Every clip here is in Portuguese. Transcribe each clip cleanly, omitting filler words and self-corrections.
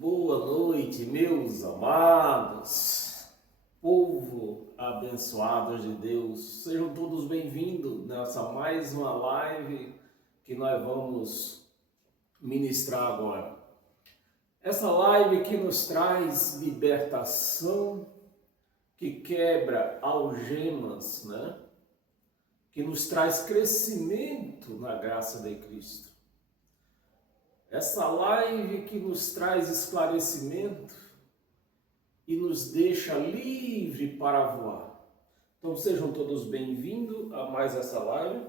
Boa noite, meus amados, povo abençoado de Deus. Sejam todos bem-vindos nessa mais uma live que nós vamos ministrar agora. Essa live que nos traz libertação, que quebra algemas, que nos traz crescimento na graça de Cristo. Essa live que nos traz esclarecimento e nos deixa livre para voar. Então sejam todos bem-vindos a mais essa live.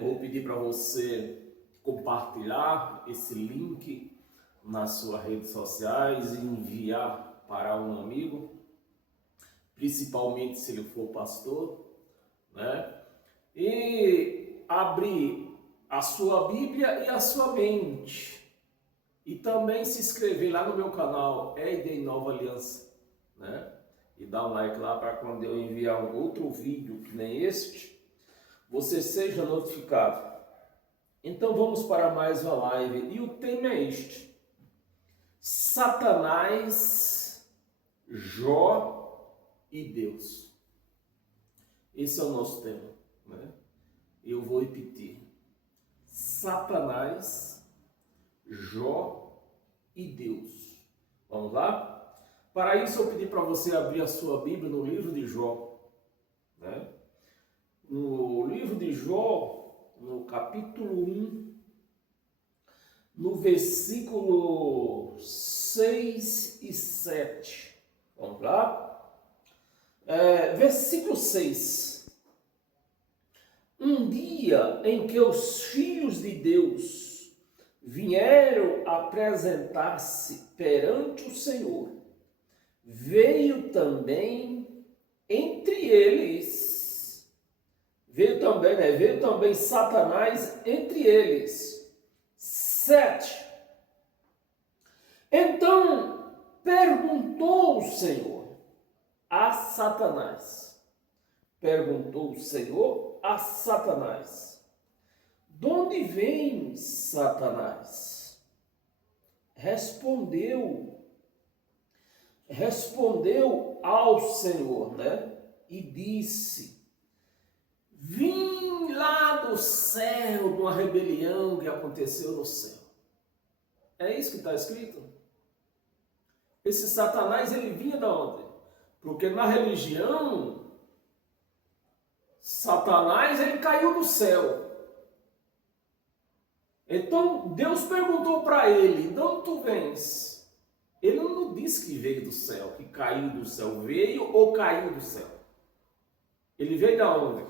Vou pedir para você compartilhar esse link nas suas redes sociais e enviar para um amigo, principalmente se ele for pastor, E abrir a sua Bíblia e a sua mente. E também se inscrever lá no meu canal, EID Nova Aliança, E dar um like lá para quando eu enviar um outro vídeo que nem este, você seja notificado. Então vamos para mais uma live. E o tema é este: Satanás, Jó e Deus. Esse é o nosso tema, Eu vou repetir. Satanás, Jó e Deus. Vamos lá? Para isso eu pedi para você abrir a sua Bíblia no livro de Jó. No livro de Jó, no capítulo 1, no versículo 6 e 7. Vamos lá? Versículo 6. Um dia em que os filhos de Deus vieram apresentar-se perante o Senhor, veio também entre eles, veio também Satanás entre eles. 7. Então perguntou o Senhor a Satanás, de onde vem Satanás? Respondeu ao Senhor, E disse: vim lá do céu, de uma rebelião que aconteceu no céu. É isso que está escrito? Esse Satanás, ele vinha de onde? Porque na religião, Satanás, ele caiu do céu. Então, Deus perguntou para ele: de onde tu vens? Ele não disse que veio do céu, que caiu do céu. Veio ou caiu do céu? Ele veio de onde?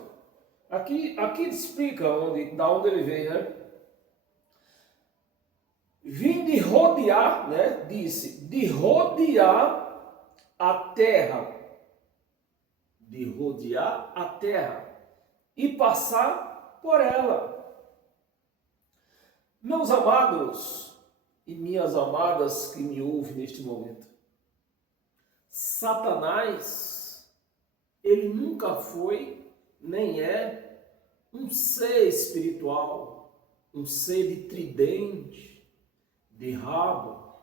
Aqui explica da onde ele veio, Vim de rodear, Disse, de rodear a terra. De rodear a terra e passar por ela. Meus amados e minhas amadas que me ouvem neste momento, Satanás, ele nunca foi, nem é, um ser espiritual, um ser de tridente, de rabo,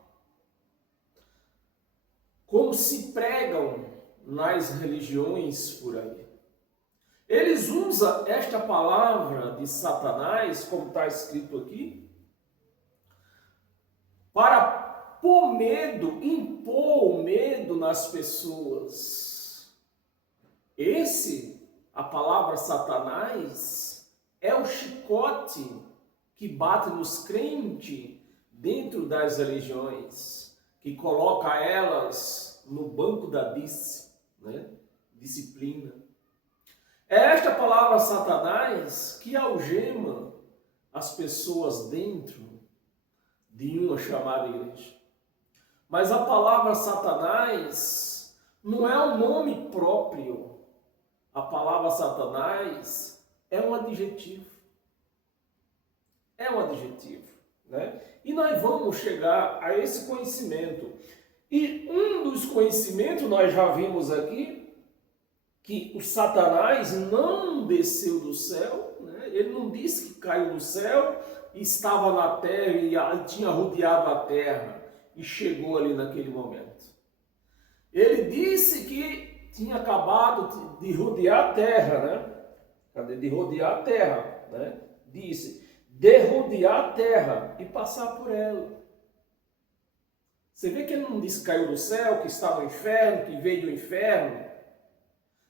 como se pregam nas religiões por aí. Eles usam esta palavra de Satanás, como está escrito aqui, para pôr medo, impor o medo nas pessoas. A palavra Satanás, é o chicote que bate nos crentes dentro das religiões, que coloca elas no banco da disciplina. É esta palavra Satanás que algema as pessoas dentro de uma chamada igreja. Mas a palavra Satanás não é um nome próprio. A palavra Satanás é um adjetivo. E nós vamos chegar a esse conhecimento. E um dos conhecimentos nós já vimos aqui, que o Satanás não desceu do céu, ele não disse que caiu do céu, estava na terra e tinha rodeado a terra e chegou ali naquele momento. Ele disse que tinha acabado de rodear a terra, né? Cadê? De rodear a terra, né? Disse, de rodear a terra e passar por ela. Você vê que ele não disse que caiu do céu, que está no inferno, que veio do inferno.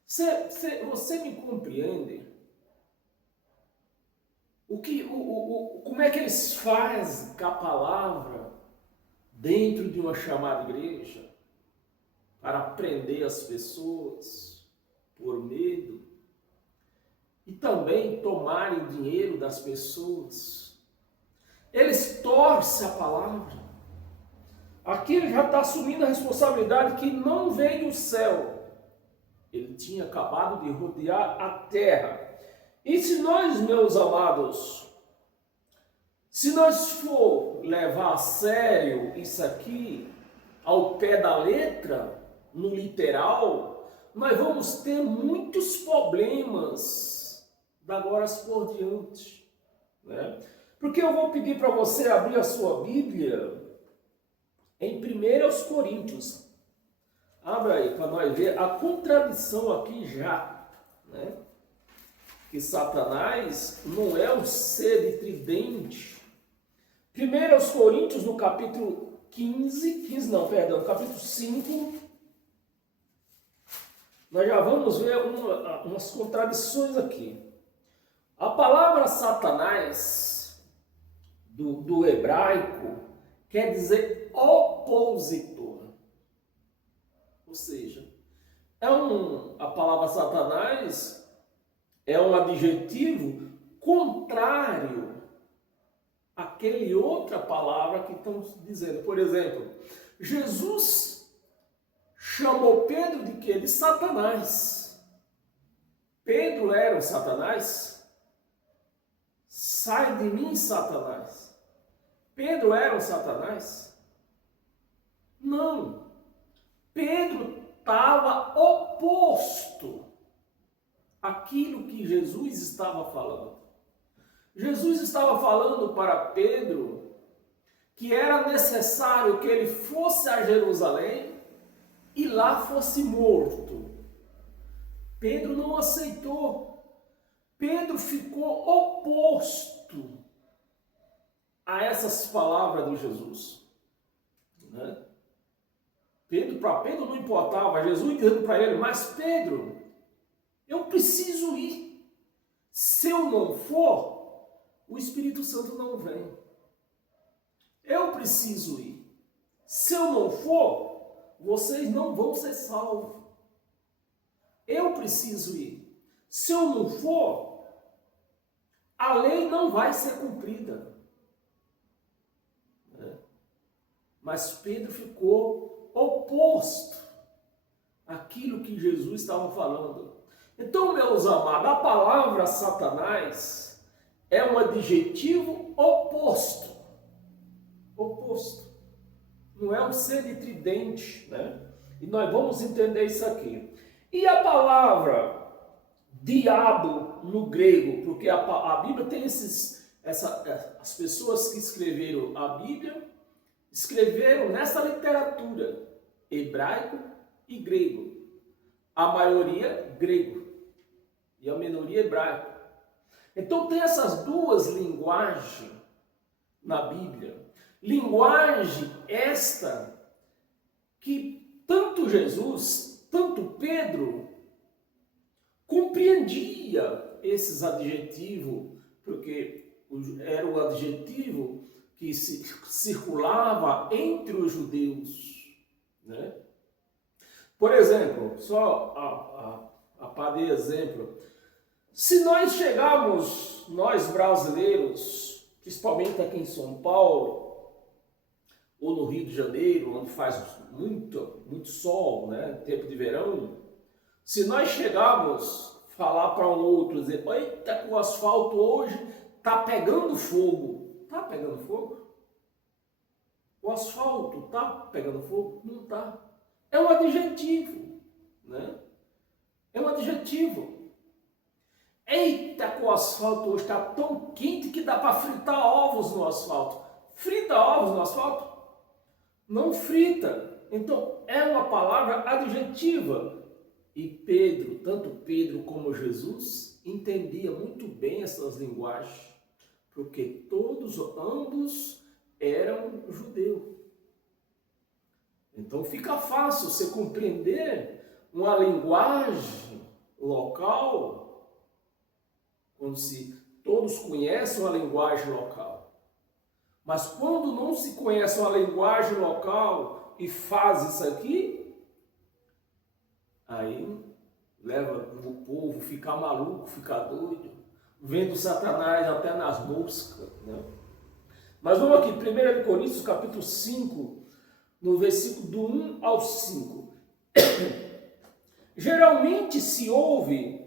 Você me compreende? Como é que eles fazem com a palavra dentro de uma chamada igreja para prender as pessoas por medo e também tomarem o dinheiro das pessoas? Eles torcem a palavra. Aqui ele já está assumindo a responsabilidade que não veio do céu. Ele tinha acabado de rodear a terra. E se nós, meus amados, se nós for levar a sério isso aqui, ao pé da letra, no literal, nós vamos ter muitos problemas da agora por diante, né? Porque eu vou pedir para você abrir a sua Bíblia em 1 Coríntios. Abra aí para nós ver a contradição aqui já, né? Que Satanás não é um ser de tridente. 1 Coríntios, no capítulo capítulo 5, nós já vamos ver umas contradições aqui. A palavra Satanás, do hebraico, quer dizer opositor. Ou seja, a palavra Satanás é um adjetivo contrário àquele outra palavra que estamos dizendo. Por exemplo, Jesus chamou Pedro de quê? De Satanás. Pedro era um Satanás? Sai de mim, Satanás. Pedro era um Satanás? Não. Pedro estava oposto àquilo que Jesus estava falando. Jesus estava falando para Pedro que era necessário que ele fosse a Jerusalém e lá fosse morto. Pedro não aceitou. Pedro ficou oposto a essas palavras de Jesus, né? Para Pedro não importava, Jesus dizendo para ele, mas Pedro, eu preciso ir. Se eu não for, o Espírito Santo não vem. Eu preciso ir. Se eu não for, vocês não vão ser salvos. Eu preciso ir. Se eu não for, a lei não vai ser cumprida. Mas Pedro ficou oposto àquilo que Jesus estava falando. Então, meus amados, a palavra Satanás é um adjetivo oposto. Oposto. Não é um ser de tridente, né? E nós vamos entender isso aqui. E a palavra diabo no grego, porque a Bíblia tem as pessoas que escreveram a Bíblia, escreveram nessa literatura, hebraico e grego. A maioria grego e a minoria hebraico. Então tem essas duas linguagens na Bíblia. Linguagem esta que tanto Jesus, tanto Pedro compreendia esses adjetivos, porque era o adjetivo que circulava entre os judeus, né? Por exemplo, só para dar exemplo, se nós chegarmos, nós brasileiros, principalmente aqui em São Paulo, ou no Rio de Janeiro, onde faz muito sol, né, tempo de verão, se nós chegarmos falar para um outro, dizer, eita, o asfalto hoje está pegando fogo. Está pegando fogo? O asfalto está pegando fogo? Não está. É um adjetivo, né? É um adjetivo. Eita, que o asfalto hoje está tão quente que dá para fritar ovos no asfalto. Frita ovos no asfalto? Não frita. Então, é uma palavra adjetiva. E Pedro, tanto Pedro como Jesus, entendia muito bem essas linguagens, porque ambos eram judeus. Então, fica fácil você compreender uma linguagem local, quando todos conhecem uma linguagem local. Mas quando não se conhece uma linguagem local e faz isso aqui, aí leva o povo a ficar maluco, ficar doido, vendo Satanás até nas moscas, né? Mas vamos aqui, 1 Coríntios capítulo 5, no versículo do 1 ao 5. Geralmente se ouve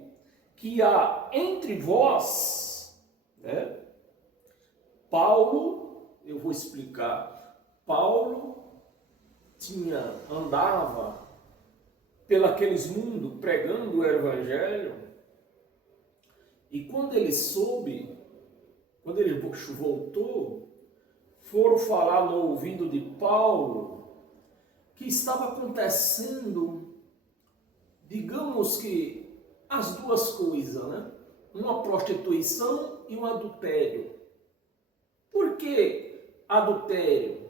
que há entre vós, né? Paulo, eu vou explicar, Paulo andava pelaqueles mundos pregando o evangelho, e quando ele voltou, foram falar no ouvido de Paulo que estava acontecendo, digamos que as duas coisas, né? Uma prostituição e um adultério. Por que adultério?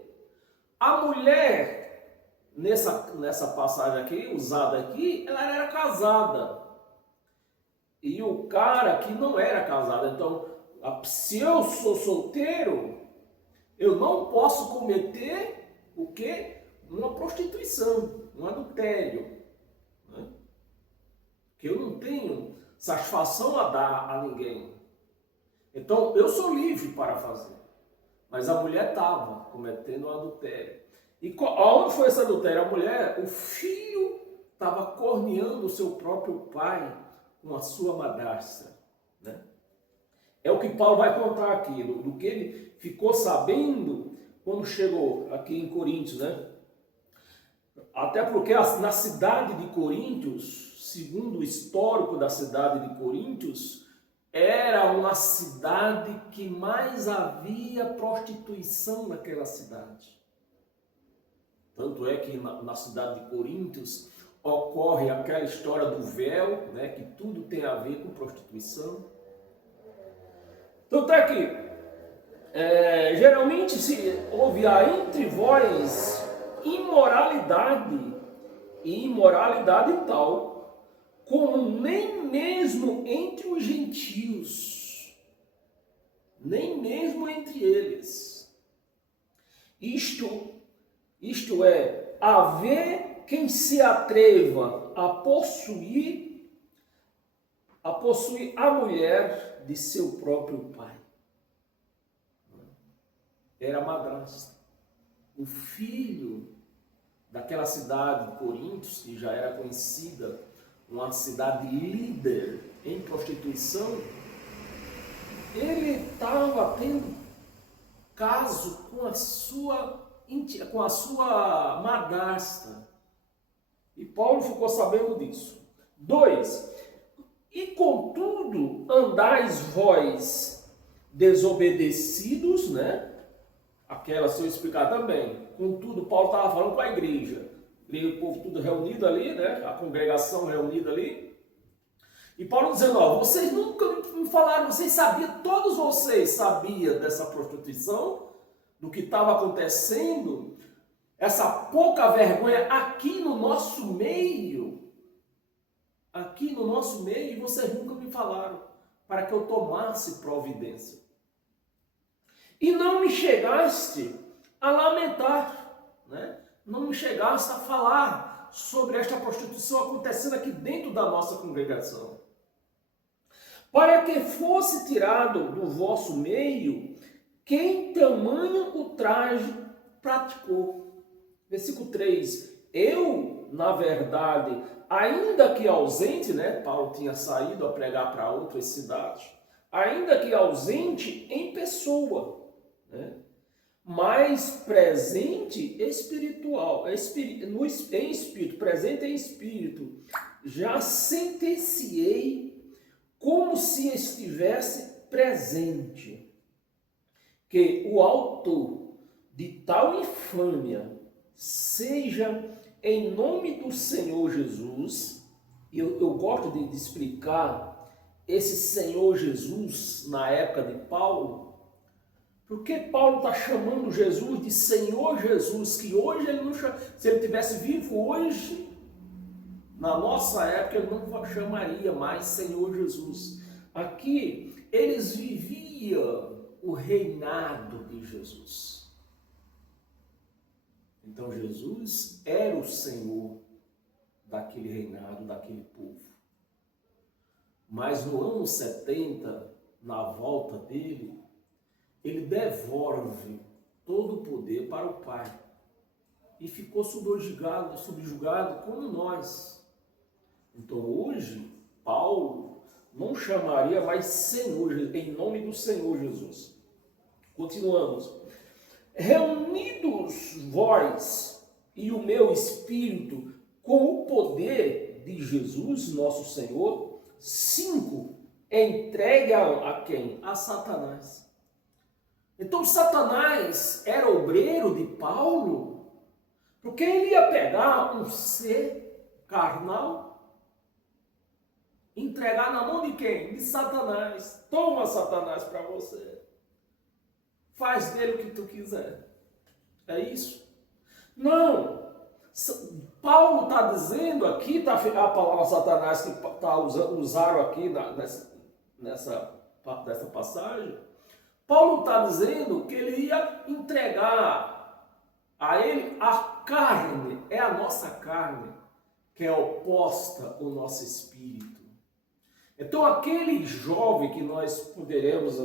A mulher, nessa passagem aqui, usada aqui, ela era casada. E o cara aqui não era casado. Então, se eu sou solteiro, eu não posso cometer o quê? Uma prostituição, um adultério. Né? Que eu não tenho satisfação a dar a ninguém. Então, eu sou livre para fazer. Mas a mulher estava cometendo um adultério. E aonde foi esse adultério? A mulher, o filho estava corneando o seu próprio pai com a sua madrasta. Né? É o que Paulo vai contar aqui, do que ele ficou sabendo quando chegou aqui em Coríntios, né? Até porque na cidade de Coríntios, segundo o histórico da cidade de Coríntios, era uma cidade que mais havia prostituição naquela cidade. Tanto é que na cidade de Coríntios ocorre aquela história do véu, né, que tudo tem a ver com prostituição. Então tá aqui, geralmente se ouve entre vós imoralidade, e imoralidade tal, como nem mesmo entre os gentios, nem mesmo entre eles. Isto é, haver quem se atreva a possuir a mulher de seu próprio pai. Era a madrasta. O filho daquela cidade de Coríntios, que já era conhecida, uma cidade líder em prostituição, ele estava tendo caso com a sua madrasta. E Paulo ficou sabendo disso. 2. E contudo andais vós desobedecidos, né? Aquela, se eu explicar também. Contudo, Paulo estava falando com a igreja. O povo tudo reunido ali, né? A congregação reunida ali. E Paulo dizendo, ó, vocês nunca me falaram, todos vocês sabiam dessa prostituição, do que estava acontecendo, essa pouca vergonha aqui no nosso meio, e vocês nunca me falaram, para que eu tomasse providência. E não me chegaste a lamentar, né? Não me chegaste a falar sobre esta prostituição acontecendo aqui dentro da nossa congregação. Para que fosse tirado do vosso meio quem tamanho ultraje praticou. Versículo 3. Eu, na verdade, ainda que ausente, né? Paulo tinha saído a pregar para outras cidades, ainda que ausente em pessoa, né? Mas presente espiritual, em espírito, presente em espírito, já sentenciei como se estivesse presente, que o autor de tal infâmia seja em nome do Senhor Jesus. E eu gosto de explicar esse Senhor Jesus na época de Paulo, porque Paulo está chamando Jesus de Senhor Jesus, que hoje ele não chama, se ele tivesse vivo hoje, na nossa época, ele não chamaria mais Senhor Jesus. Aqui, eles viviam o reinado de Jesus. Então, Jesus era o Senhor daquele reinado, daquele povo. Mas no ano 70, na volta dele, ele devolve todo o poder para o Pai. E ficou subjugado como nós. Então hoje, Paulo não chamaria mais Senhor, em nome do Senhor Jesus. Continuamos. Reunidos vós e o meu espírito com o poder de Jesus, nosso Senhor. 5. Entregue a quem? A Satanás. Então Satanás era obreiro de Paulo, porque ele ia pegar um ser carnal, entregar na mão de quem? De Satanás. Toma, Satanás, para você. Faz dele o que tu quiser. É isso? Não. Paulo está dizendo aqui, tá a palavra Satanás que usaram aqui nessa passagem. Paulo está dizendo que ele ia entregar a ele a carne, é a nossa carne, que é oposta ao nosso espírito. Então, aquele jovem que nós poderemos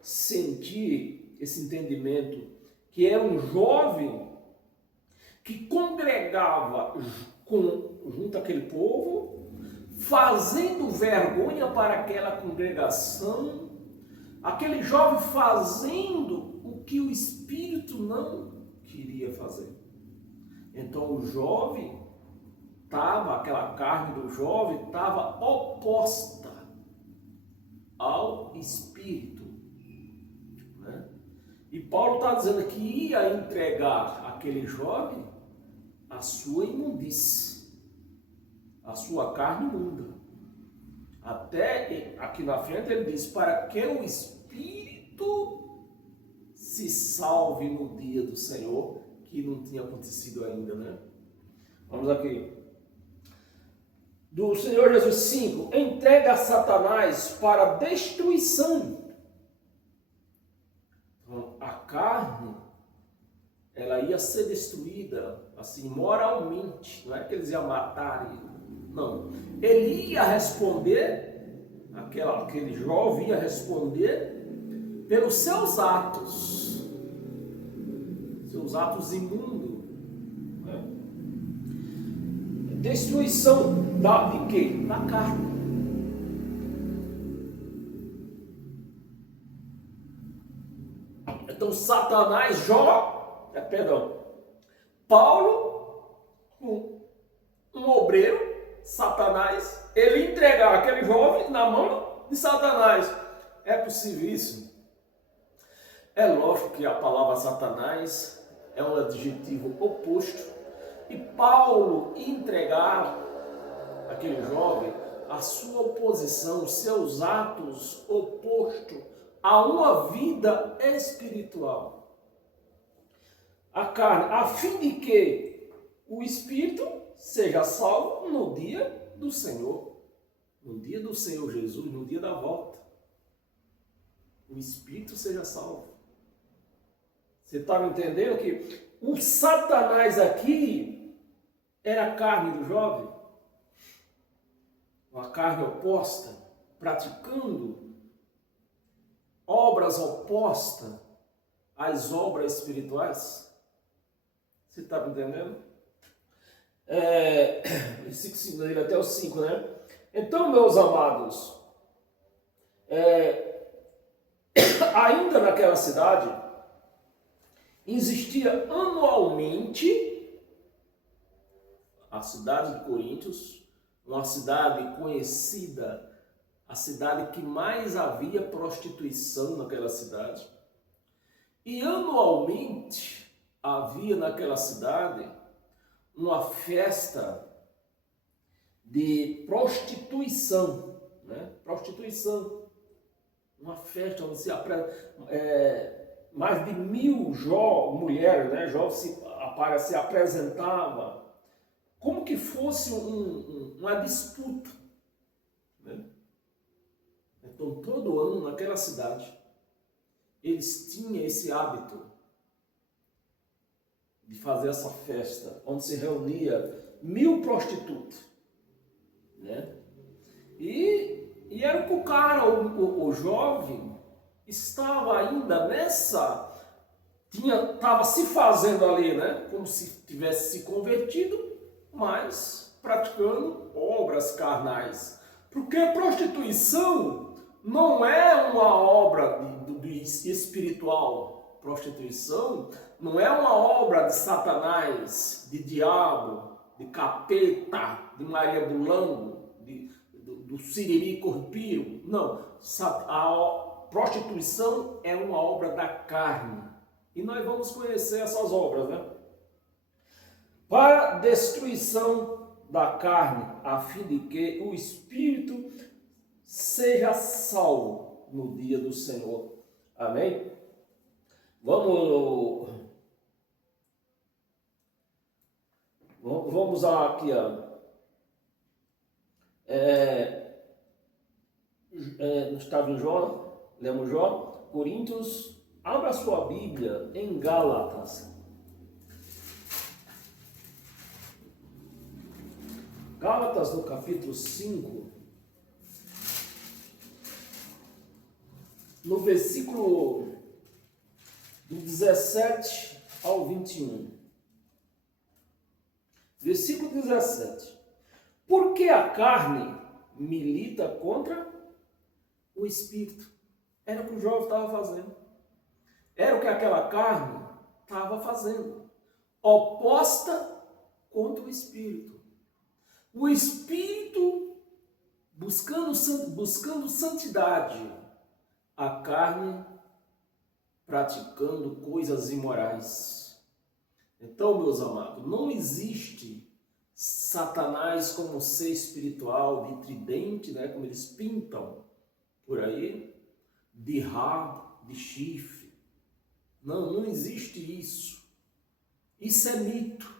sentir esse entendimento, que era um jovem que congregava junto àquele povo, fazendo vergonha para aquela congregação, aquele jovem fazendo o que o Espírito não queria fazer. Então, o jovem aquela carne do jovem estava oposta ao Espírito, né? E Paulo está dizendo que ia entregar aquele jovem a sua imundície, a sua carne imunda. Até aqui na frente ele diz, para que o Espírito se salve no dia do Senhor, que não tinha acontecido ainda, né? Vamos aqui. Do Senhor Jesus 5, entrega a Satanás para destruição. Então, a carne, ela ia ser destruída, assim, moralmente. Não é que eles iam matar ele, não. Ele ia responder, aquele jovem ia responder pelos seus atos imundos. Né? Destruição de quê? Da carne. Então Satanás, Paulo, um obreiro, Satanás, ele entregar aquele jovem na mão de Satanás. É possível isso? É lógico que a palavra Satanás é um adjetivo oposto. E Paulo entregar aquele jovem a sua oposição, os seus atos opostos a uma vida espiritual. A carne, a fim de que o espírito seja salvo no dia do Senhor. No dia do Senhor Jesus, no dia da volta. O espírito seja salvo. Você está me entendendo que o Satanás aqui era a carne do jovem? Uma carne oposta, praticando obras opostas às obras espirituais? Você está me entendendo? Versículo 5 dele até o 5, né? Então, meus amados, ainda naquela cidade, existia anualmente a cidade de Coríntios, uma cidade conhecida a cidade que mais havia prostituição naquela cidade. E anualmente havia naquela cidade uma festa de prostituição, né? Prostituição. Uma festa onde mais de 1000 mulheres, né? Jovens se apresentavam como que fosse uma disputa, né? Então, todo ano naquela cidade, eles tinham esse hábito de fazer essa festa, onde se reunia 1000 prostitutas, né? E era que o cara, o jovem, estava ainda estava se fazendo ali, né? Como se tivesse se convertido, mas praticando obras carnais. Porque a prostituição não é uma obra do espiritual. Prostituição não é uma obra de Satanás, de diabo, de capeta, de Maria Bulango, do Siriri Corpiro. Não, a prostituição é uma obra da carne. E nós vamos conhecer essas obras, né? Para destruição da carne, a fim de que o espírito seja salvo no dia do Senhor. Amém? Vamos aqui, ó. Estava em Jó, lemos Jó, Coríntios, abra sua Bíblia em Gálatas. Gálatas no capítulo 5, no versículo do 17 ao 21. Versículo 17. Porque a carne milita contra o espírito. Era o que o jovem estava fazendo. Era o que aquela carne estava fazendo. Oposta contra o espírito. O espírito buscando santidade. A carne praticando coisas imorais. Então, meus amados, não existe Satanás como ser espiritual, de tridente, né, como eles pintam por aí, de rabo, de chifre. Não existe isso. Isso é mito.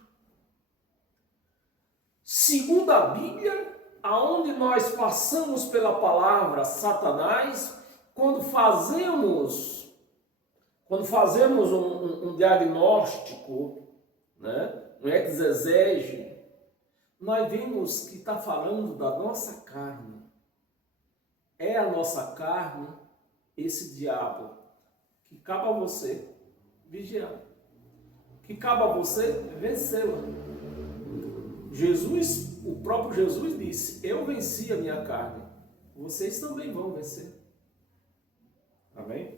Segundo a Bíblia, aonde nós passamos pela palavra Satanás, quando fazemos um diagnóstico, né, um exegese, nós vemos que está falando da nossa carne. É a nossa carne, esse diabo, que cabe a você vigiar, que cabe a você vencê-la. O próprio Jesus disse, eu venci a minha carne, vocês também vão vencer. Amém?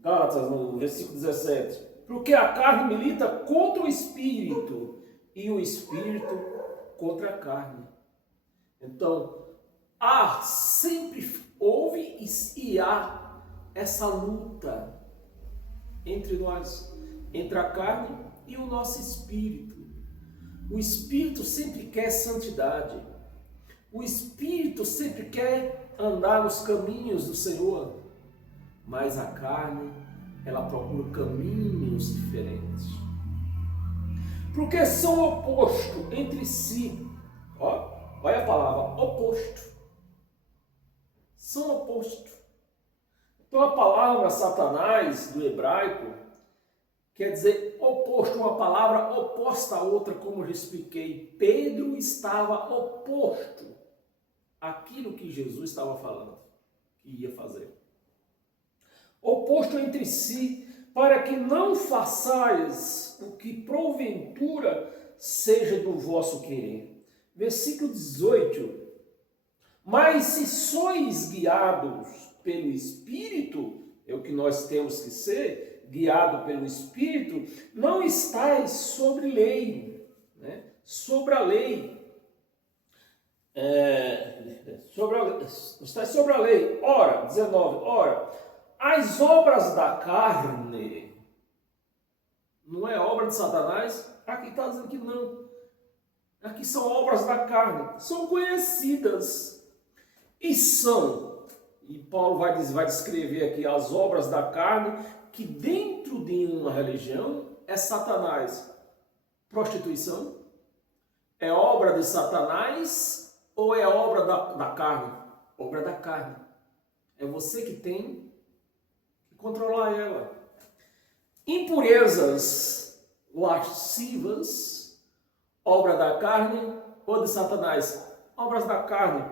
Gálatas, no versículo 17. Porque a carne milita contra o espírito e o espírito contra a carne. Então, sempre houve e há essa luta entre nós, entre a carne e o nosso espírito. O espírito sempre quer santidade. O espírito sempre quer andar nos caminhos do Senhor. Mas a carne, ela procura caminhos diferentes. Porque são opostos entre si. Olha a palavra, oposto. São opostos. Então a palavra Satanás, do hebraico, quer dizer oposto, uma palavra oposta a outra, como eu já expliquei. Pedro estava oposto àquilo que Jesus estava falando, que ia fazer. Oposto entre si, para que não façais o que porventura seja do vosso querer. Versículo 18. Mas se sois guiados pelo Espírito, é o que nós temos que ser, guiado pelo Espírito, não estáis sobre lei, né? Sobre a lei. Está sobre a lei. Ora, 19, ora, as obras da carne, não é obra de Satanás? Aqui está dizendo que não. Aqui são obras da carne, são conhecidas e são. E Paulo vai descrever aqui as obras da carne, que dentro de uma religião é Satanás. Prostituição é obra de Satanás ou é obra da carne? Obra da carne. É você que tem que controlar ela. Impurezas lascivas, obra da carne ou de Satanás? Obras da carne.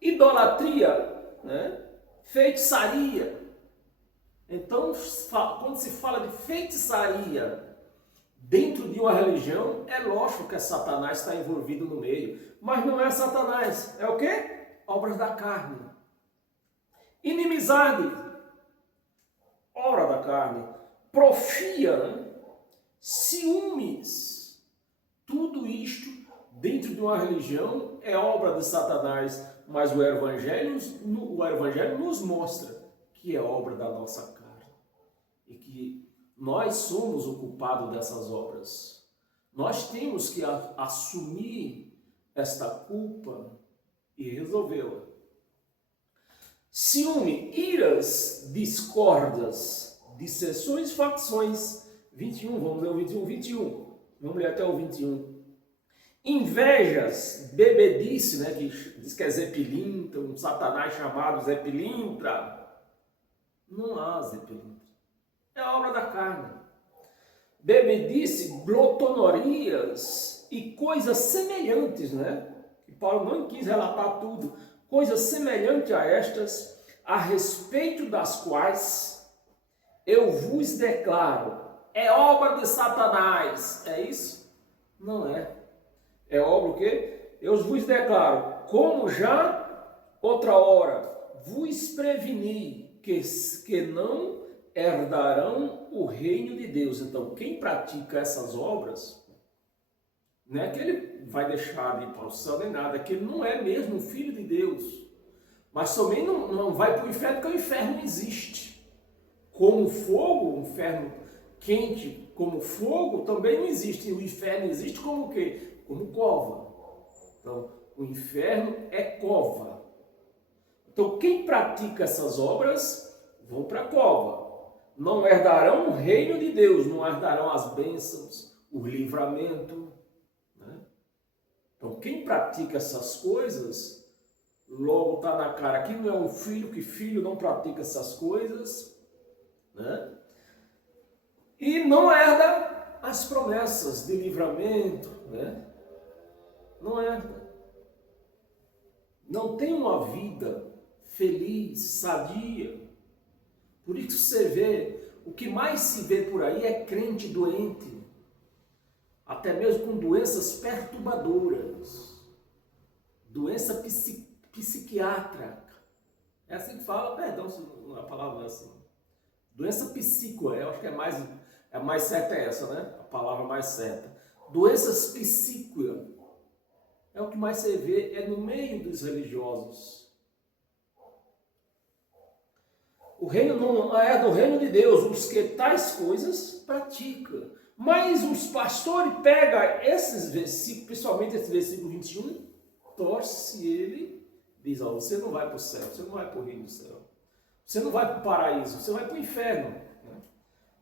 Idolatria, né? Feitiçaria. Então, quando se fala de feitiçaria dentro de uma religião, é lógico que Satanás está envolvido no meio. Mas não é Satanás. É o quê? Obras da carne. Inimizade, obra da carne. Porfia, né? Ciúmes. Tudo isto dentro de uma religião é obra de Satanás. Mas o Evangelho nos mostra que é obra da nossa carne. E que nós somos o culpado dessas obras. Nós temos que assumir esta culpa e resolvê-la. Ciúme, iras, discordas, dissensões, facções. 21, vamos ler o 21. Vamos ler até o 21. Invejas, bebedice, né, que diz que é Zé Pilintra, um Satanás chamado Zé Pilintra. Não há Zé Pilintra. É obra da carne. Bebedice, glotonorias e coisas semelhantes, né? E Paulo não quis relatar tudo. Coisas semelhantes a estas, a respeito das quais eu vos declaro, é obra de Satanás. É isso? Não é. É obra o quê? Eu vos declaro, como já outra hora vos preveni, que não herdarão o reino de Deus. Então, quem pratica essas obras, não é que ele vai deixar de ir para o céu nem nada, é que ele não é mesmo um filho de Deus. Mas também não vai para o inferno, porque o inferno não existe. Como fogo, um inferno quente como fogo, também não existe. O inferno existe como o quê? Como cova. Então, o inferno é cova. Então, quem pratica essas obras, vão para a cova. Não herdarão o reino de Deus, não herdarão as bênçãos, o livramento. Né? Então, quem pratica essas coisas, logo está na cara que não é um filho, que filho não pratica essas coisas, né? E não herda as promessas de livramento, né? Não herda. Não tem uma vida feliz, sadia. Por isso você vê, o que mais se vê por aí é crente doente, até mesmo com doenças perturbadoras, doença psiquiátrica. É assim que fala, perdão se a palavra não é assim. Doença psíquica, eu acho que é mais certa essa, né? A palavra mais certa. Doenças psíquicas é o que mais você vê, é no meio dos religiosos. O reino não é do reino de Deus, os que tais coisas praticam. Mas os pastores pegam esses versículos, principalmente esse versículo 21, torce ele, diz, ó, você não vai para o céu, você não vai para o reino do céu. Você não vai para o paraíso, você vai para o inferno. Né?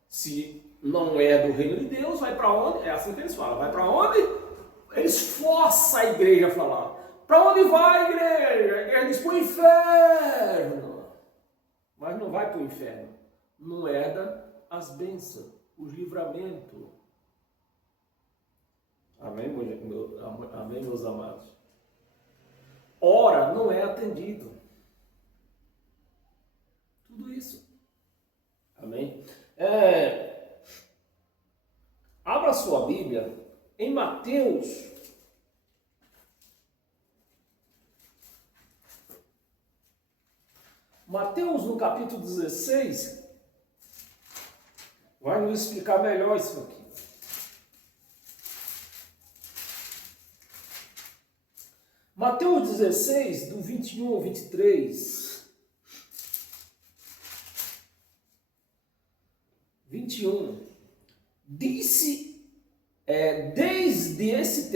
Se não é do reino de Deus, vai para onde? É assim que eles falam. Vai para onde? Eles forçam a igreja a falar. Para onde vai a igreja? A igreja diz para o inferno. Mas não vai para o inferno. Não herda as bênçãos, os livramentos. Amém, amém, meus amados? Ora não é atendido. Tudo isso. Amém? Abra sua Bíblia em Mateus. Mateus, no capítulo 16, vai nos explicar melhor isso aqui. Mateus 16, do 21 ao 23. 21. Disse, desde esse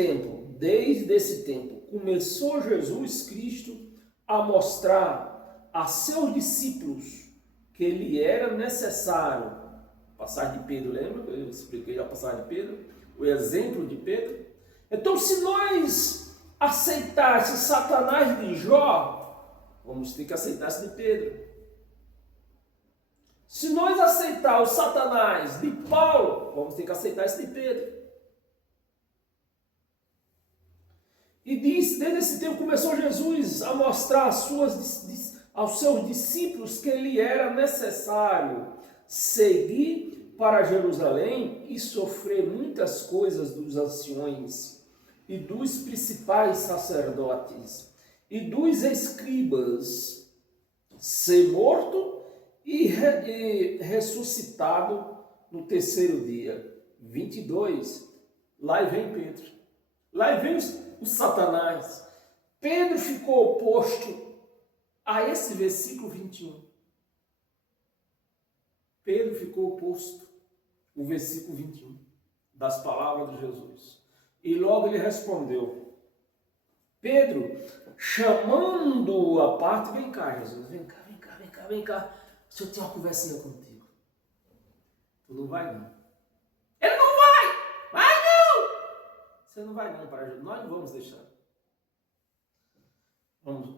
tempo, começou Jesus Cristo a mostrar a seus discípulos que lhe era necessário. Passagem de Pedro, lembra? Eu expliquei a passagem de Pedro, o exemplo de Pedro. Então, se nós aceitássemos Satanás de Jó, vamos ter que aceitar esse de Pedro. Se nós aceitar o Satanás de Paulo, vamos ter que aceitar esse de Pedro. E diz, desde esse tempo começou Jesus a mostrar aos seus discípulos que lhe era necessário seguir para Jerusalém e sofrer muitas coisas dos anciões e dos principais sacerdotes e dos escribas, ser morto e ressuscitado no terceiro dia. 22. Lá vem Pedro. Lá vem o Satanás. Pedro ficou oposto a esse versículo 21. Pedro ficou oposto ao versículo 21 das palavras de Jesus. E logo ele respondeu. Pedro, chamando-o à parte, vem cá, Jesus, vem cá. Deixa eu ter uma conversinha contigo. Tu não vai não. Ele não vai! Vai não! Você não vai não para Jesus. Nós não vamos deixar. Vamos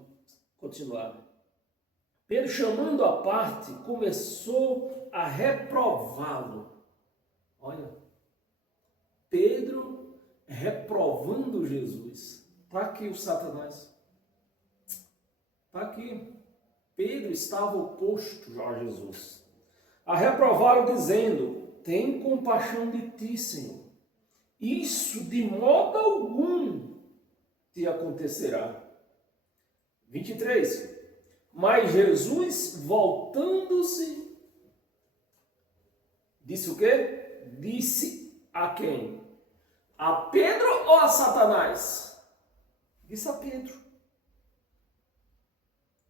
continuar. Pedro, chamando à parte, começou a reprová-lo. Olha, Pedro reprovando Jesus. Está aqui o Satanás. Está aqui. Pedro estava oposto a Jesus. A reprová-lo dizendo, tem compaixão de ti, Senhor. Isso de modo algum te acontecerá. 23. Mas Jesus, voltando-se, disse o quê? Disse a quem? A Pedro ou a Satanás? Disse a Pedro.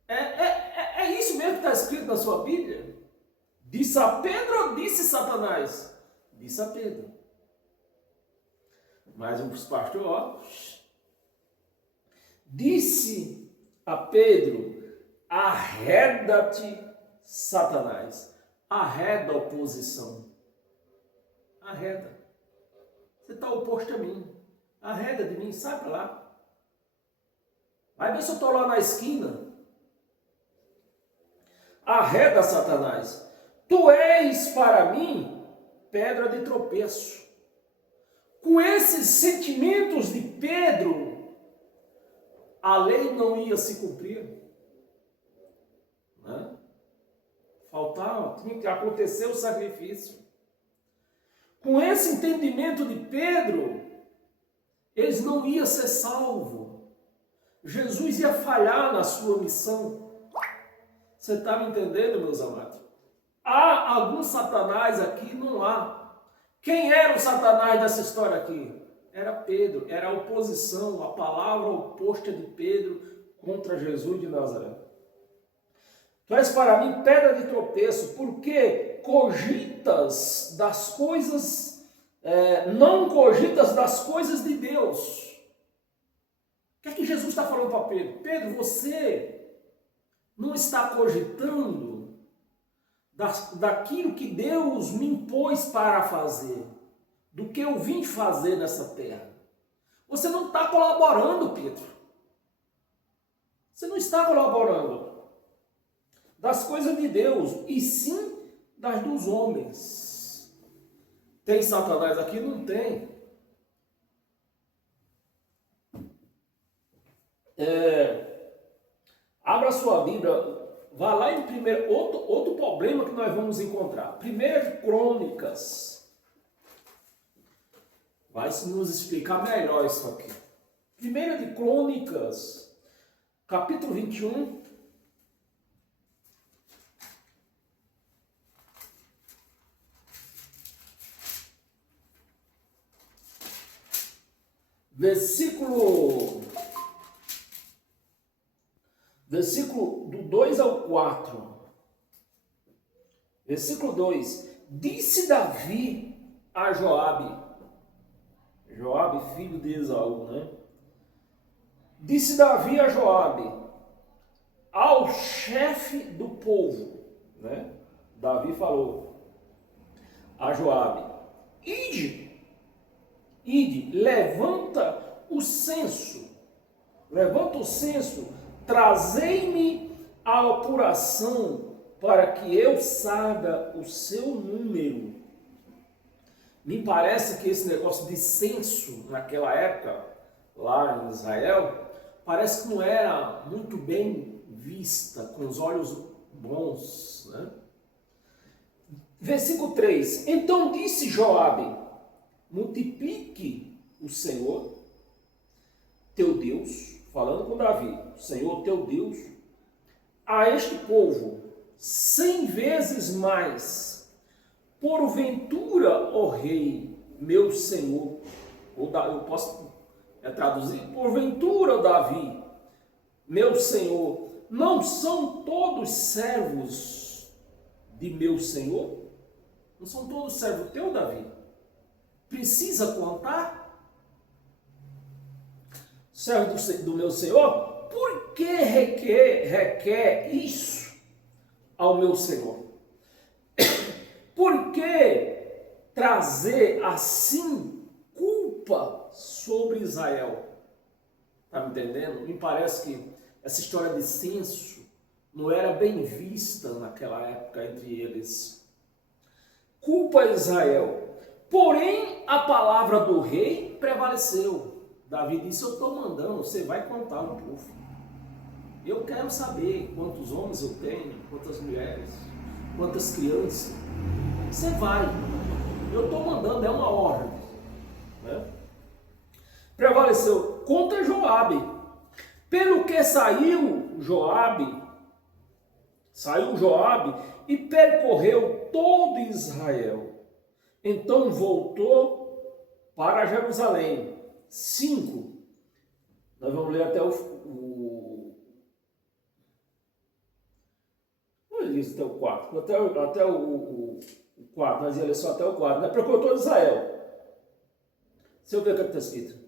É isso mesmo que está escrito na sua Bíblia? Disse a Pedro ou disse Satanás? Disse a Pedro. Mais um para os pastores, ó. Disse a Pedro, arreda-te, Satanás. Arreda a oposição. Arreda. Você está oposto a mim. Arreda de mim, sai para lá. Vai ver se eu estou lá na esquina. Arreda, Satanás. Tu és para mim pedra de tropeço. Com esses sentimentos de Pedro, a lei não ia se cumprir. Né? Faltava, tinha que acontecer o sacrifício. Com esse entendimento de Pedro, eles não iam ser salvos. Jesus ia falhar na sua missão. Você está me entendendo, meus amados? Há algum Satanás aqui? Não há. Quem era o Satanás dessa história aqui? Era Pedro, era a oposição, a palavra oposta de Pedro contra Jesus de Nazaré. Tu és para mim pedra de tropeço, porque cogitas das coisas, não cogitas das coisas de Deus. O que é que Jesus está falando para Pedro? Pedro, você não está cogitando daquilo que Deus me impôs para fazer, do que eu vim fazer nessa terra. Você não está colaborando, Pedro. Você não está colaborando das coisas de Deus, e sim das dos homens. Tem Satanás aqui? Não tem. Abra sua Bíblia, vá lá em primeiro, outro problema que nós vamos encontrar. 1 Crônicas. Vai nos explicar melhor isso aqui. 1 Crônicas, capítulo 21. Versículo versículo do 2 ao 4. Versículo 2: Disse Davi a Joabe, filho de Esaú, né? Disse Davi a Joabe, ao chefe do povo, né? Davi falou a Joabe: ide, levanta o censo, trazei-me a apuração para que eu saiba o seu número. Me parece que esse negócio de censo naquela época, lá em Israel, parece que não era muito bem vista, com os olhos bons, né? Versículo 3: Então disse Joabe: multiplique o Senhor, teu Deus, falando com Davi, o Senhor teu Deus, a este povo 100 vezes mais, porventura, ó rei, meu Senhor, eu posso traduzir, porventura, Davi, meu Senhor, não são todos servos de meu Senhor? Não são todos servos teu, Davi? Precisa contar? Servo do meu Senhor? Por que requer isso ao meu Senhor? Por que trazer assim culpa sobre Israel? Está me entendendo? Me parece que essa história de censo não era bem vista naquela época entre eles. Culpa Israel. Porém, a palavra do rei prevaleceu. Davi disse: eu estou mandando, você vai contar o povo. Eu quero saber quantos homens eu tenho, quantas mulheres, quantas crianças. Você vai. Eu estou mandando, é uma ordem. Né? Prevaleceu contra Joabe. Pelo que saiu Joabe e percorreu todo Israel. Então voltou para Jerusalém. 5. Nós vamos ler até o 4. Até o 4. Nós ia ler só até o 4. Percorreu todo Israel. Deixa eu ver o que está escrito.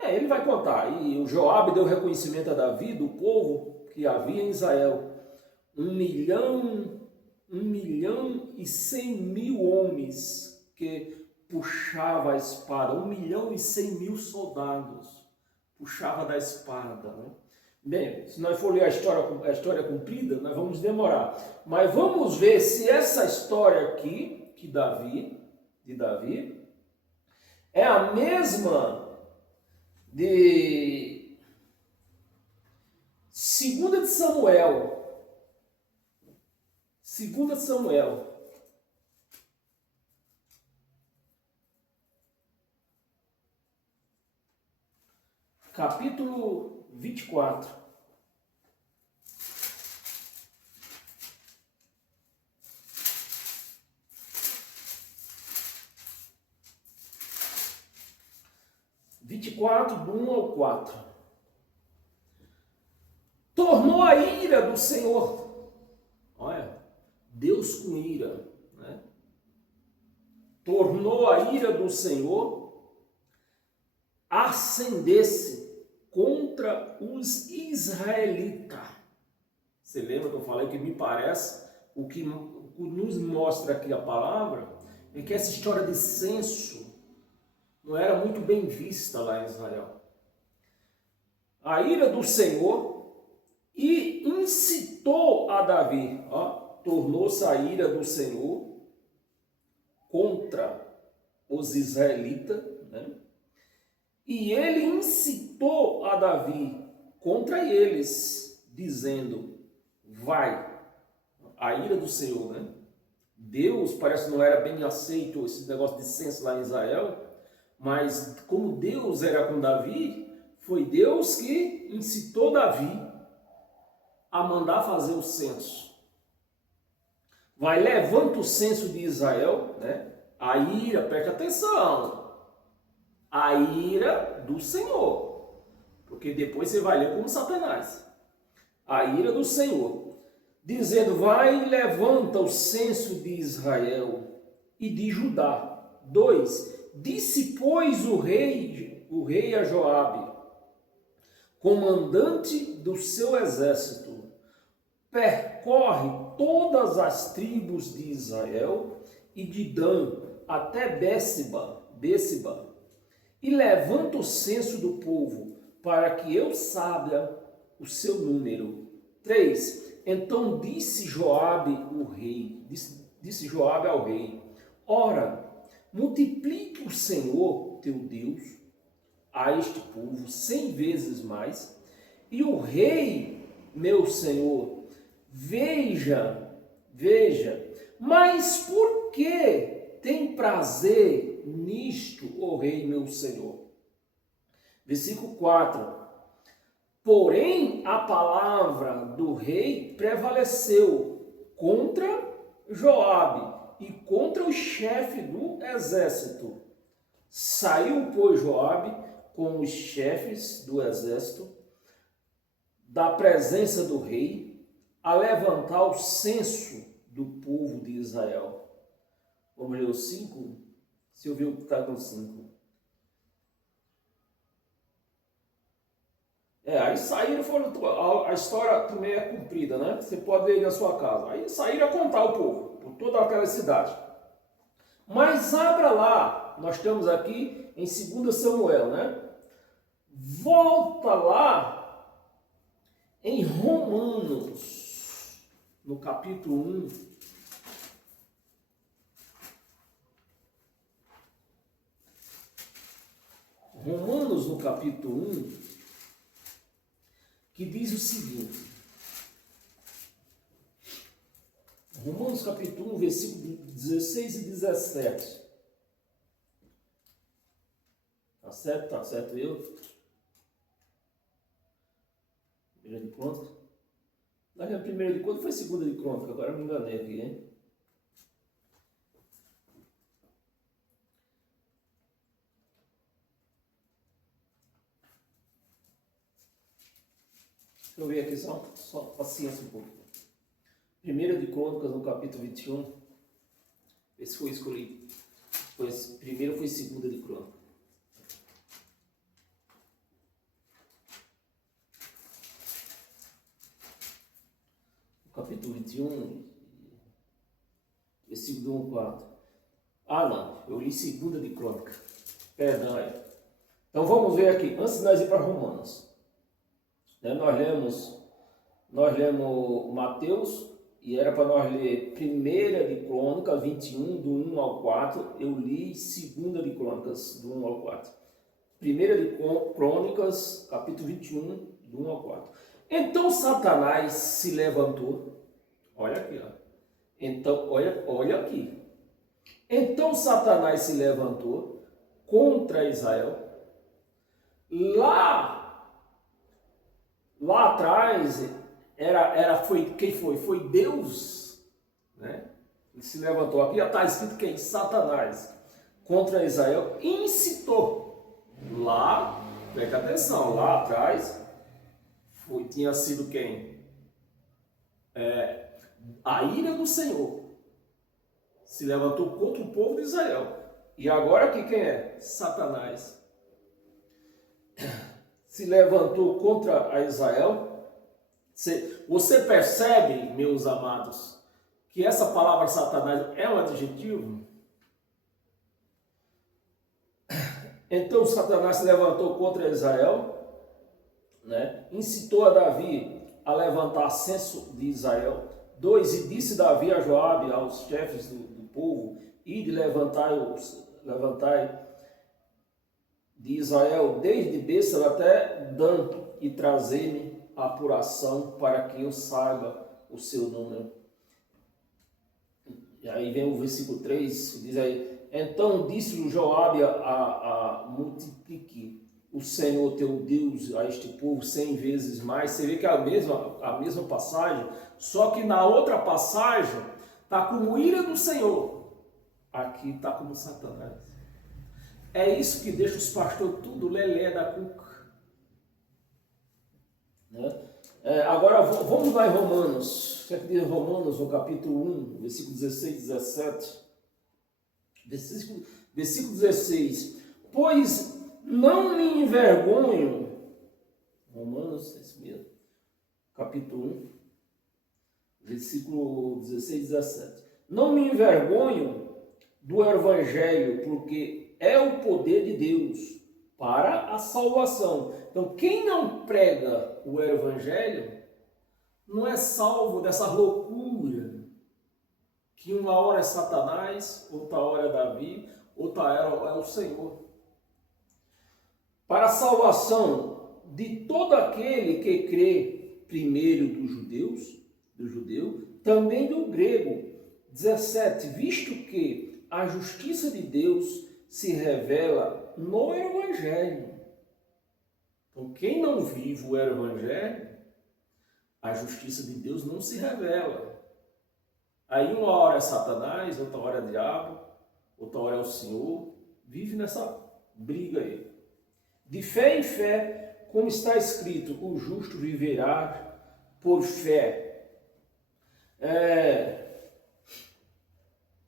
Ele vai contar. E o Joabe deu reconhecimento a Davi do povo que havia em Israel. 1.100.000 homens que puxava a espada. 1.100.000 soldados puxava da espada. Né? Bem, se nós for ler a história cumprida, nós vamos demorar. Mas vamos ver se essa história aqui, de Davi, é a mesma de 2 de Samuel. 2 de Samuel. Capítulo 24. Do 1 ao 4. Tornou a ira do Senhor. Olha, Deus com ira, né? Tornou a ira do Senhor acender-se contra os israelitas. Você lembra que eu falei que me parece, o que nos mostra aqui a palavra, é que essa história de censo não era muito bem vista lá em Israel. A ira do Senhor e incitou a Davi, tornou-se a ira do Senhor contra os israelitas, né? E ele incitou a Davi contra eles, dizendo: vai, a ira do Senhor, né? Deus parece que não era bem aceito esse negócio de censo lá em Israel, mas como Deus era com Davi, foi Deus que incitou Davi a mandar fazer o censo. Vai, levanta o censo de Israel, né? A ira, preste atenção, a ira do Senhor. Porque porque depois você vai ler como Satanás. A ira do Senhor, dizendo, vai e levanta o censo de Israel e de Judá. 2. Disse, pois, o rei a Joabe, comandante do seu exército, percorre todas as tribos de Israel e de Dan até Béciba, e levanta o censo do povo, para que eu saiba o seu número. 3. Então disse Joabe ao rei, ora, multiplique o Senhor teu Deus a este povo 100 vezes mais, e o rei, meu senhor, veja, mas por que tem prazer nisto, ó rei, meu senhor? Versículo 4. Porém, a palavra do rei prevaleceu contra Joabe e contra o chefe do exército. Saiu, pois, Joabe com os chefes do exército da presença do rei a levantar o censo do povo de Israel. Vamos ler o 5? Se eu ver o que está no 5. Aí saíram, a história também é cumprida, né? Você pode ler na sua casa. Aí saíram a contar o povo, por toda aquela cidade. Mas abra lá, nós estamos aqui em 2 Samuel, né? Volta lá em Romanos, no capítulo 1. Romanos, no capítulo 1, que diz o seguinte. Romanos, capítulo 1, versículo 16 e 17. Tá certo? Tá certo eu? Primeira de Crônica. Na primeira de Crônica foi segunda de Crônica, agora eu me enganei aqui, hein? Deixa eu ver aqui, só paciência um pouco. Primeira de Crônicas, no capítulo 21. Esse foi escolhido. Primeiro foi segunda de Crônica. Capítulo 21, versículo 1 ao 4. Ah, não, eu li segunda de Crônica. Perdão aí. Então vamos ver aqui, antes de nós ir para Romanos. Nós lemos Mateus, e era para nós ler primeira de Crônica, 21, do 1 ao 4. Eu li segunda de Crônicas, do 1 ao 4. Primeira de Crônicas, capítulo 21, do 1 ao 4. Então Satanás se levantou, olha aqui, ó. Então, olha aqui. Então Satanás se levantou contra Israel. Lá atrás quem foi? Foi Deus, né? Ele se levantou. Aqui já está escrito quem? Satanás contra Israel incitou. Lá, presta atenção, lá atrás tinha sido quem? A ira do Senhor se levantou contra o povo de Israel. E agora aqui quem é? Satanás se levantou contra Israel. Você percebe, meus amados, que essa palavra Satanás é um adjetivo? Então Satanás se levantou contra Israel, né? Incitou a Davi a levantar censo de Israel. 2. E disse Davi a Joabe, aos chefes do povo, e de levantai de Israel desde Béssera até Dan, e trazer-me a apuração para que eu saiba o seu número. E aí vem o versículo 3, diz aí, então disse-lhe Joabe a multiplique o Senhor teu Deus a este povo 100 vezes mais. Você vê que é a mesma passagem, só que na outra passagem está como ira do Senhor, aqui está como Satanás. É isso que deixa os pastores tudo lelé da cuca. Agora vamos lá em Romanos. O que é que diz Romanos, no capítulo 1, versículo 16 e 17? Versículo 16. Pois não me envergonho. Romanos, é isso mesmo. Capítulo 1, versículo 16 e 17. Não me envergonho do Evangelho, porque é o poder de Deus para a salvação. Então, quem não prega o Evangelho não é salvo dessa loucura, que uma hora é Satanás, outra hora é Davi, outra hora é o Senhor. Para a salvação de todo aquele que crê, primeiro do judeu, também do grego. 17. Visto que a justiça de Deus se revela no Evangelho. Então, quem não vive o Evangelho, a justiça de Deus não se revela. Aí uma hora é Satanás, outra hora é diabo, outra hora é o Senhor. Vive nessa briga aí. De fé em fé, como está escrito, o justo viverá por fé.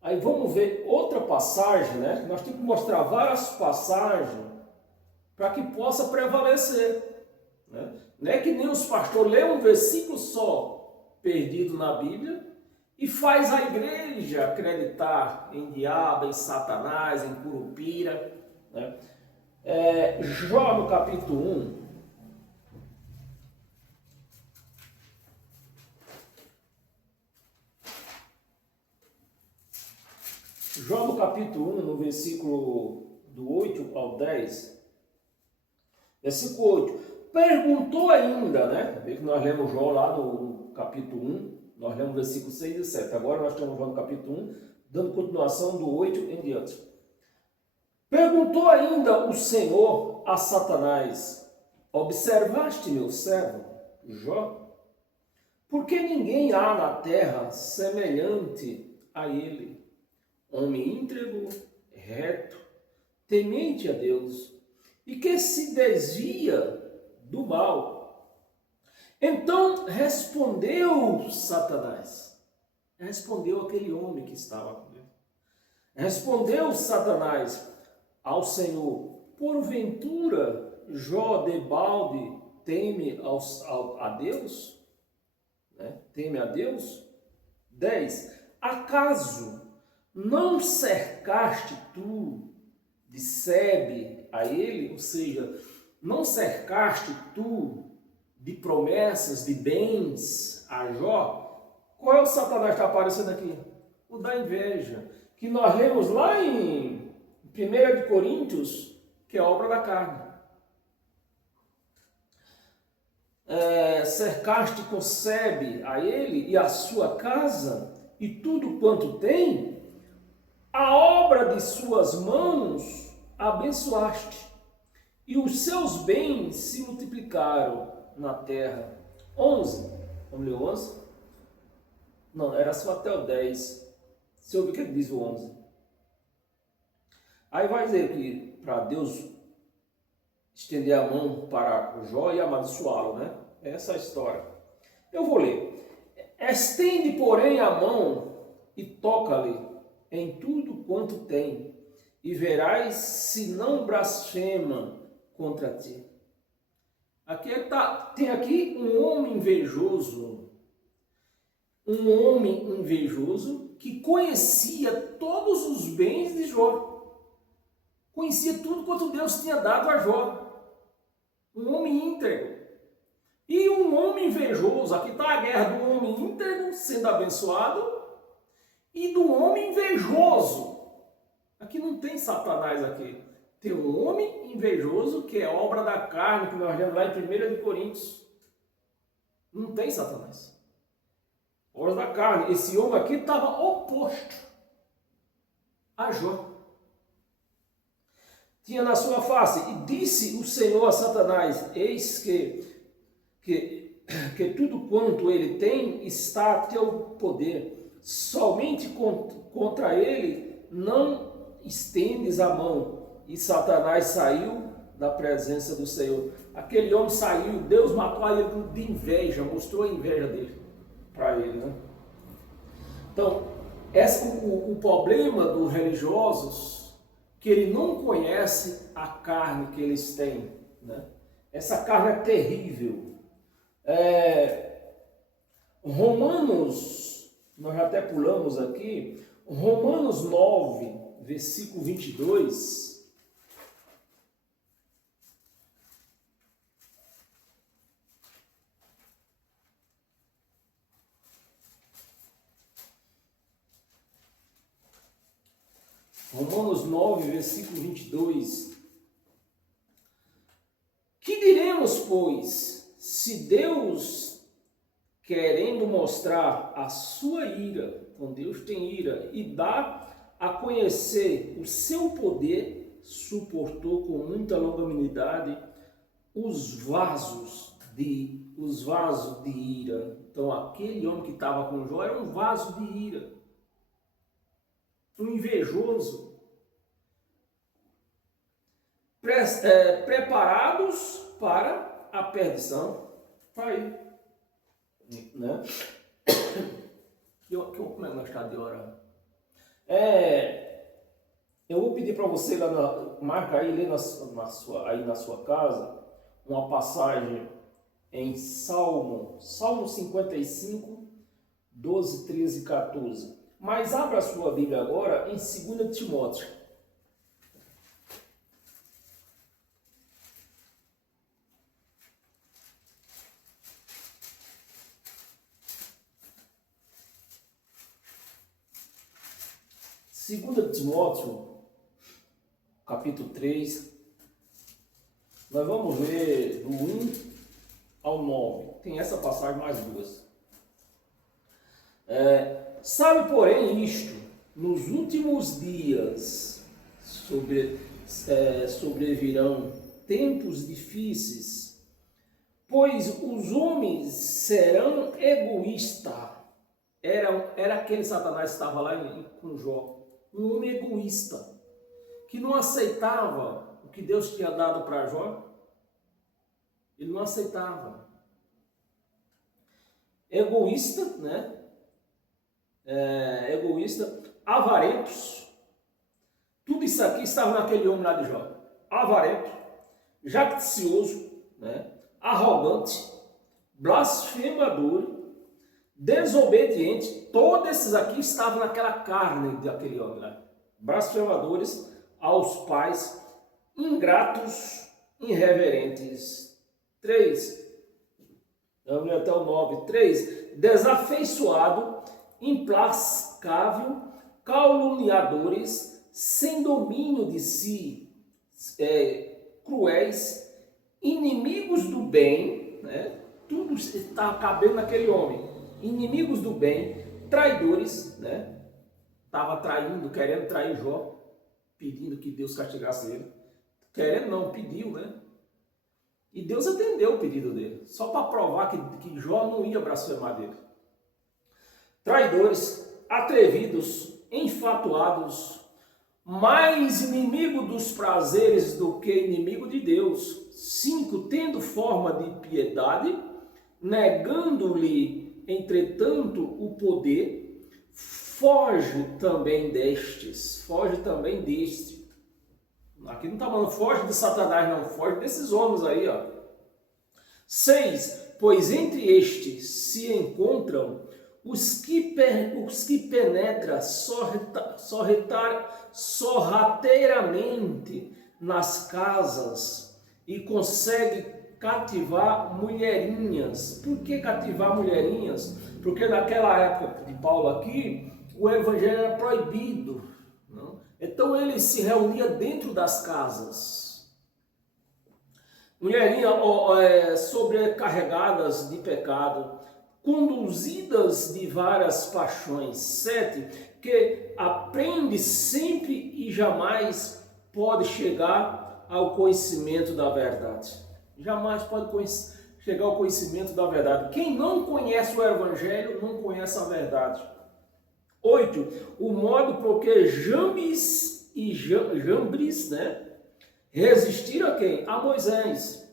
Aí vamos ver outra passagem, né? Nós temos que mostrar várias passagens para que possa prevalecer. Né? Não é que nem os pastores lêem um versículo só perdido na Bíblia e faz a igreja acreditar em diabo, em Satanás, em curupira. Né? Jó no capítulo 1. Jó no capítulo 1, no versículo do 8 ao 10. Versículo 8. Perguntou ainda, né? Vê que nós lemos Jó lá no capítulo 1, nós lemos versículo 6 e 7. Agora nós estamos no capítulo 1, dando continuação do 8 em diante. Perguntou ainda o Senhor a Satanás: observaste meu servo, Jó? Porque ninguém há na terra semelhante a ele, homem íntegro, reto, temente a Deus, e que se desvia do mal. Então respondeu Satanás, respondeu aquele homem que estava com ele, respondeu Satanás ao Senhor: porventura Jó debalde teme a Deus? Né? Teme a Deus? 10. Acaso não cercaste tu de sebe a ele? Ou seja, não cercaste tu de promessas, de bens a Jó? Qual é o Satanás que está aparecendo aqui? O da inveja, que nós lemos lá em 1 de Coríntios, que é obra da carne. Cercaste com sebe a ele e a sua casa e tudo quanto tem, a obra de suas mãos abençoaste, e os seus bens se multiplicaram na terra. 11. Vamos ler o 11? Não, era só até o 10. Você ouviu o que ele diz o 11? Aí vai dizer que para Deus estender a mão para Jó e amaldiçoá-lo, né? Essa é a história. Eu vou ler. Estende, porém, a mão e toca-lhe em tudo quanto tem, e verás se não blasfema contra ti. Tem aqui um homem invejoso que conhecia todos os bens de Jó, conhecia tudo quanto Deus tinha dado a Jó, um homem íntegro. E um homem invejoso, aqui está a guerra do homem íntegro sendo abençoado e do homem invejoso. Aqui não tem Satanás aqui. Tem um homem invejoso que é obra da carne, que nós lemos lá em 1 de Coríntios. Não tem Satanás. Obra da carne. Esse homem aqui estava oposto a Jó. Tinha na sua face, e disse o Senhor a Satanás: eis que tudo quanto ele tem está a teu poder, somente contra ele não estendes a mão. E Satanás saiu da presença do Senhor. aquele homem saiu, Deus matou ele de inveja, mostrou a inveja dele para ele, né? Então, o problema dos religiosos, que ele não conhece a carne que eles têm, né? Essa carne é terrível. Romanos, nós já até pulamos aqui, Romanos 9, versículo 22. Romanos 9, versículo 22. Que diremos, pois, se Deus, querendo mostrar a sua ira, então Deus tem ira, e dá a conhecer o seu poder, suportou com muita longanimidade os vasos de ira. Então aquele homem que estava com Jó era um vaso de ira, um invejoso, preparados para a perdição. Está aí, né? Como é que nós estamos de hora? Eu vou pedir para você lá, marca aí, lê na sua casa, uma passagem em Salmo 55, 12, 13 e 14. Mas abra a sua Bíblia agora em 2 Timóteo. Segunda Timóteo, capítulo 3, nós vamos ver do 1 ao 9. Tem essa passagem mais duas. Sabe, porém, isto, nos últimos dias sobrevirão tempos difíceis, pois os homens serão egoístas. Era aquele Satanás que estava lá com Jó. Um homem egoísta, que não aceitava o que Deus tinha dado para Jó. Ele não aceitava. Egoísta, né? Egoísta, avarentos. Tudo isso aqui estava naquele homem lá de Jó. Avarento, jacticioso, né? Arrogante, blasfemador, desobediente. Todos esses aqui estavam naquela carne daquele homem lá. Blasfemadores aos pais, ingratos, irreverentes. 3. Vamos até o 9. 3. Desafeiçoado, implacável, caluniadores, sem domínio de si, cruéis, inimigos do bem, né? Tudo está cabendo naquele homem. Inimigos do bem, traidores, né? Estava traindo, querendo trair Jó, pedindo que Deus castigasse ele. Querendo não, pediu, né? E Deus atendeu o pedido dele, só para provar que Jó não ia blasfemar dele. Traidores, atrevidos, enfatuados, mais inimigo dos prazeres do que inimigo de Deus. 5. Tendo forma de piedade, negando-lhe, entretanto, o poder, foge também deste. Aqui não está falando foge de Satanás, não, foge desses homens aí, ó. 6. Pois entre estes se encontram os que penetram sorrateiramente nas casas e conseguem cativar mulherinhas. Por que cativar mulherinhas? Porque naquela época de Paulo aqui, o evangelho era proibido, não? Então ele se reunia dentro das casas. Mulherinhas sobrecarregadas de pecado, conduzidas de várias paixões. 7. Que aprende sempre e jamais pode chegar ao conhecimento da verdade. Jamais pode chegar ao conhecimento da verdade. Quem não conhece o evangelho não conhece a verdade. 8. O modo por que Jambres e Jambres, né, resistiram a quem? A Moisés.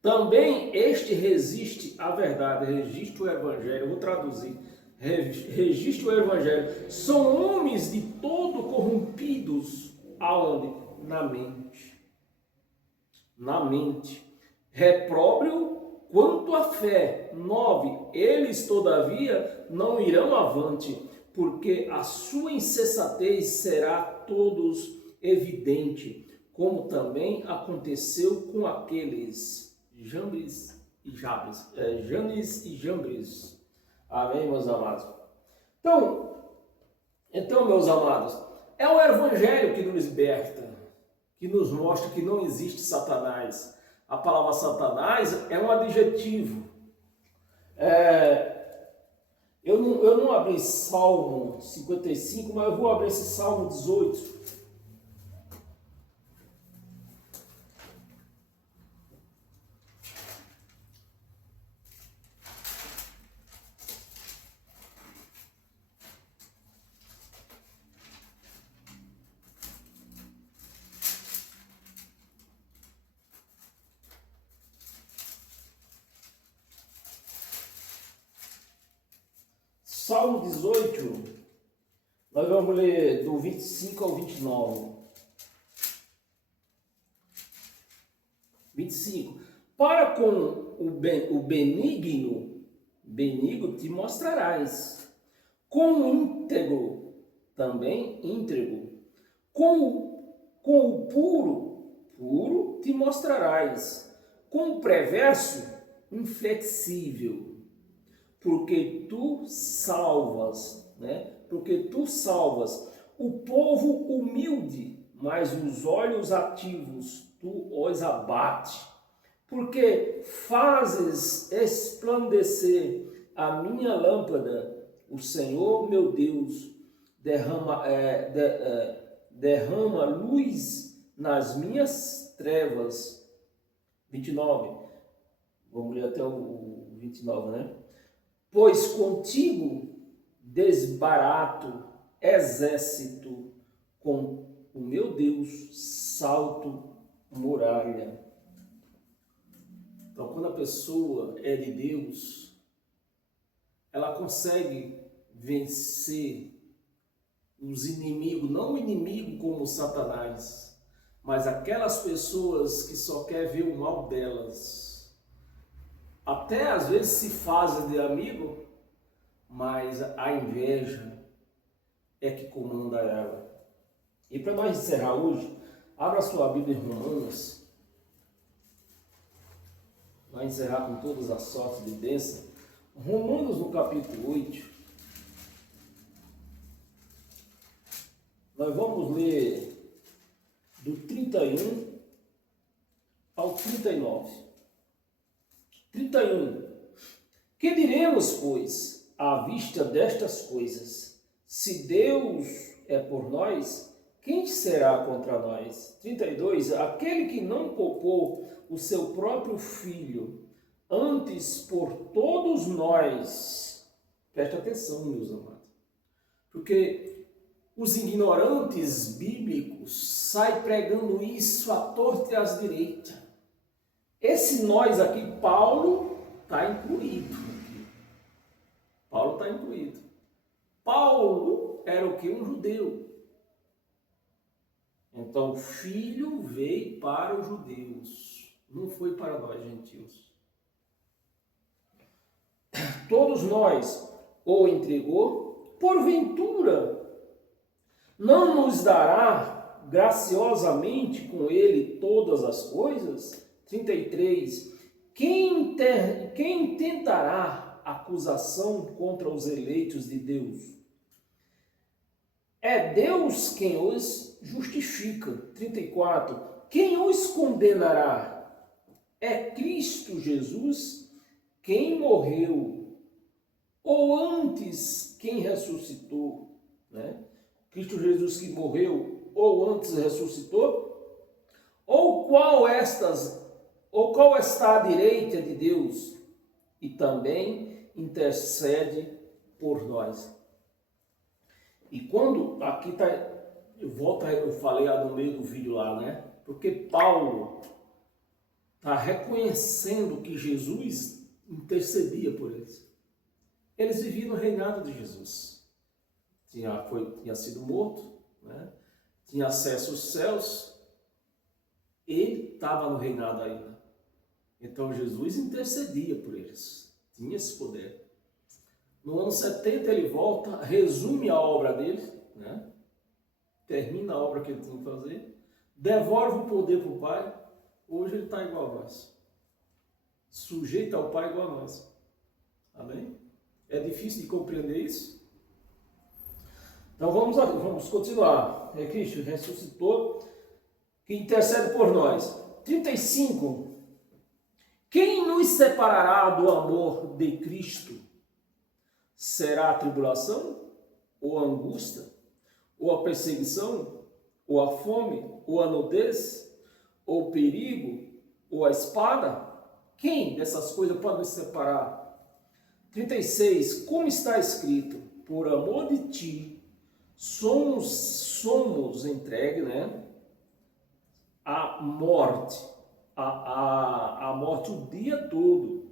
Também este resiste à verdade, resiste o evangelho. Eu vou traduzir. Resiste o evangelho. São homens de todo corrompidos. Aonde? Na mente. Na mente. Repróbrio quanto à fé. 9. Eles, todavia, não irão avante, porque a sua insensatez será todos evidente, como também aconteceu com aqueles Janes e Jambres. Amém, meus amados? Então, meus amados, é o Evangelho que nos liberta, que nos mostra que não existe Satanás. A palavra Satanás é um adjetivo. Eu não abri Salmo 55, mas eu vou abrir esse Salmo 18. Salmo 18, nós vamos ler do 25 ao 29. 25. Para com o benigno te mostrarás, com o íntegro, também íntegro, com o puro te mostrarás, com o perverso, inflexível. Porque tu salvas, né? Porque tu salvas o povo humilde, mas os olhos ativos tu os abate. Porque fazes resplandecer a minha lâmpada, o Senhor meu Deus derrama luz nas minhas trevas. 29. Vamos ler até o 29, né? Pois contigo desbarato exército, com o meu Deus salto muralha. Então, quando a pessoa é de Deus, ela consegue vencer os inimigos, não o inimigo como Satanás, mas aquelas pessoas que só querem ver o mal delas. Até às vezes se fazem de amigo, mas a inveja é que comanda ela. E para nós encerrar hoje, abra sua Bíblia em Romanos. Vai encerrar com todas as sortes de bênção. Romanos no capítulo 8. Nós vamos ler do 31 ao 39. 31. Que diremos, pois, à vista destas coisas? Se Deus é por nós, quem será contra nós? 32. Aquele que não poupou o seu próprio filho, antes por todos nós. Presta atenção, meus amados. Porque os ignorantes bíblicos saem pregando isso à torta e à direita. Esse nós aqui, Paulo, está incluído. Paulo está incluído. Paulo era o que? Um judeu. Então, o filho veio para os judeus, não foi para nós, gentios. Todos nós o entregou, porventura, não nos dará graciosamente com ele todas as coisas? 33. Quem tentará acusação contra os eleitos de Deus? É Deus quem os justifica. 34. Quem os condenará? É Cristo Jesus quem morreu, ou antes quem ressuscitou, né? Cristo Jesus que morreu, ou antes ressuscitou? Ou qual está à direita de Deus e também intercede por nós. E quando aqui está, eu falei lá no meio do vídeo lá, né? Porque Paulo está reconhecendo que Jesus intercedia por eles. Eles viviam no reinado de Jesus. Tinha sido morto, né? Tinha acesso aos céus, ele estava no reinado ainda. Então Jesus intercedia por eles, tinha esse poder. No ano 70 ele volta, resume a obra dele, né? Termina a obra que ele tinha que fazer, devolve o poder para o Pai. Hoje ele está igual a nós, sujeito ao Pai igual a nós. Amém? É difícil de compreender isso? Então vamos continuar. Cristo ressuscitou, que intercede por nós. 35. Quem nos separará do amor de Cristo? Será a tribulação, ou a angústia, ou a perseguição, ou a fome, ou a nudez, ou o perigo, ou a espada? Quem dessas coisas pode nos separar? 36. Como está escrito, por amor de ti, somos entregues, né, à morte, a morte o dia todo.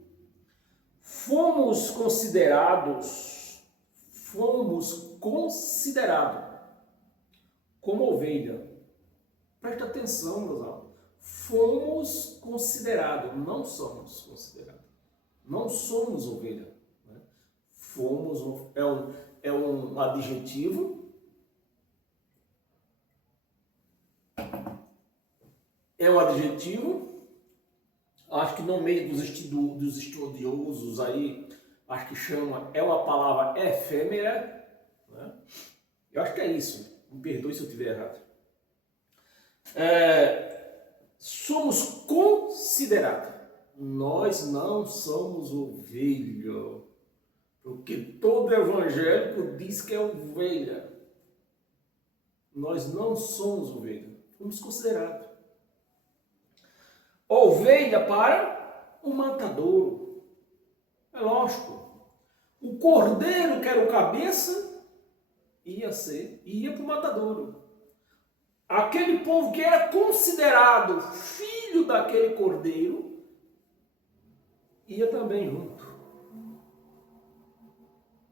Fomos considerados como ovelha. Presta atenção, meus amados. Fomos considerados, não somos considerados. Não somos ovelha. Né? Fomos, é um adjetivo. É um adjetivo. Acho que no meio dos estudiosos aí, acho que chama, é uma palavra efêmera, né? Eu acho que é isso, me perdoe se eu estiver errado. Somos considerados, nós não somos ovelha, porque todo evangélico diz que é ovelha. Nós não somos ovelha, somos considerados. Ovelha para o matadouro. É lógico. O cordeiro, que era o cabeça, ia para o matadouro. Aquele povo que era considerado filho daquele cordeiro, ia também junto.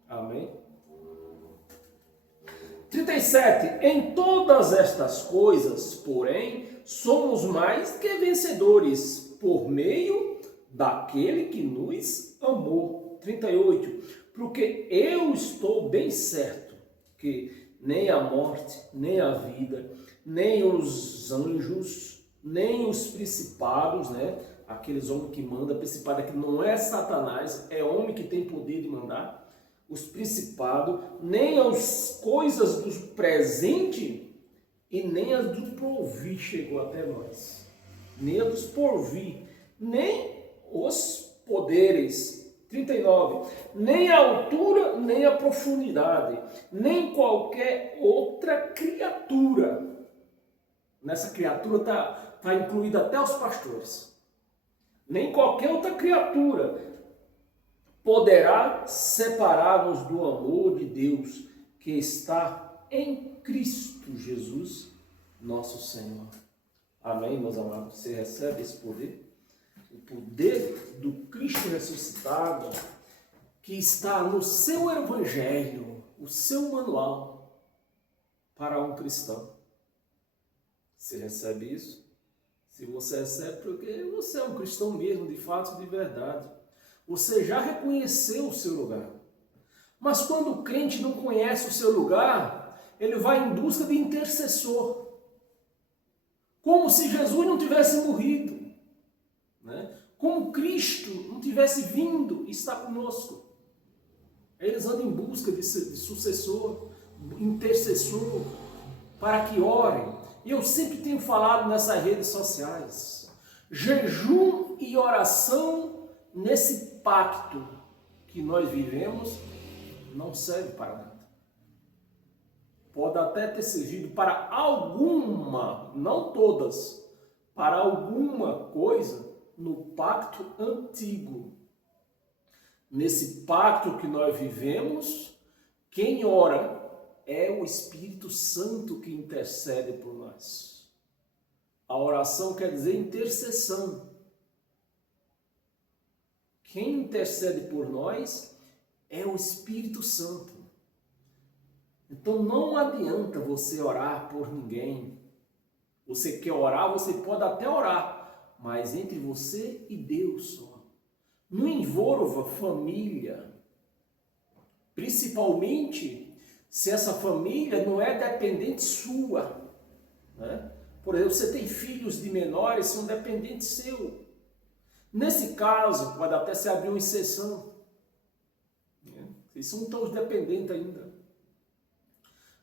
Amém? 37. Em todas estas coisas, porém, somos mais que vencedores por meio daquele que nos amou. 38. Porque eu estou bem certo que nem a morte, nem a vida, nem os anjos, nem os principados, né? Aqueles homens que mandam, principado aqui não é Satanás, é homem que tem poder de mandar. Os principados, nem as coisas do presente e nem as do porvir chegou até nós. Nem as dos porvir, nem os poderes. 39. Nem a altura, nem a profundidade, nem qualquer outra criatura. Nessa criatura está incluída até os pastores. Nem qualquer outra criatura poderá separar-nos do amor de Deus que está em Cristo Jesus, nosso Senhor. Amém, meus amados? Você recebe esse poder? O poder do Cristo ressuscitado que está no seu evangelho, o seu manual para um cristão. Você recebe isso? Se você recebe, porque você é um cristão mesmo, de fato, de verdade. Você já reconheceu o seu lugar. Mas quando o crente não conhece o seu lugar, ele vai em busca de intercessor. Como se Jesus não tivesse morrido, né? Como Cristo não tivesse vindo e está conosco. Eles andam em busca de sucessor, intercessor, para que orem. E eu sempre tenho falado nessas redes sociais, jejum e oração nesse pacto que nós vivemos não serve para nada. Pode até ter servido para alguma, não todas, para alguma coisa no pacto antigo. Nesse pacto que nós vivemos, quem ora é o Espírito Santo que intercede por nós. A oração quer dizer intercessão. Quem intercede por nós é o Espírito Santo. Então não adianta você orar por ninguém. Você quer orar, você pode até orar, mas entre você e Deus só. Não envolva família, principalmente se essa família não é dependente sua, né? Por exemplo, você tem filhos de menores, são dependentes seu. Nesse caso, pode até se abrir uma exceção. Eles são todos dependentes ainda.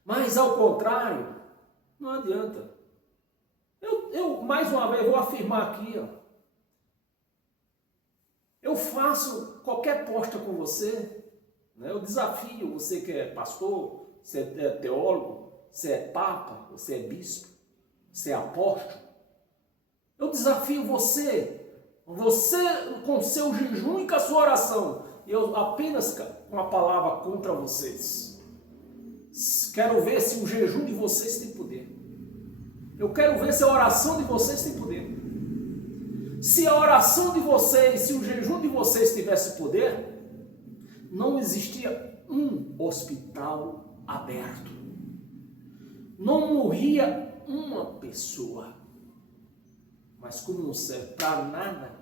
Mas, ao contrário, não adianta. Eu mais uma vez, vou afirmar aqui, ó. Eu faço qualquer posta com você, né? Eu desafio você que é pastor, você é teólogo, você é papa, você é bispo, você é apóstolo. Eu desafio você com seu jejum e com a sua oração, eu apenas com a palavra contra vocês. Quero ver se o jejum de vocês tem poder. Eu quero ver se a oração de vocês tem poder. Se a oração de vocês, se o jejum de vocês tivesse poder, não existia um hospital aberto. Não morria uma pessoa. Mas como não serve para nada,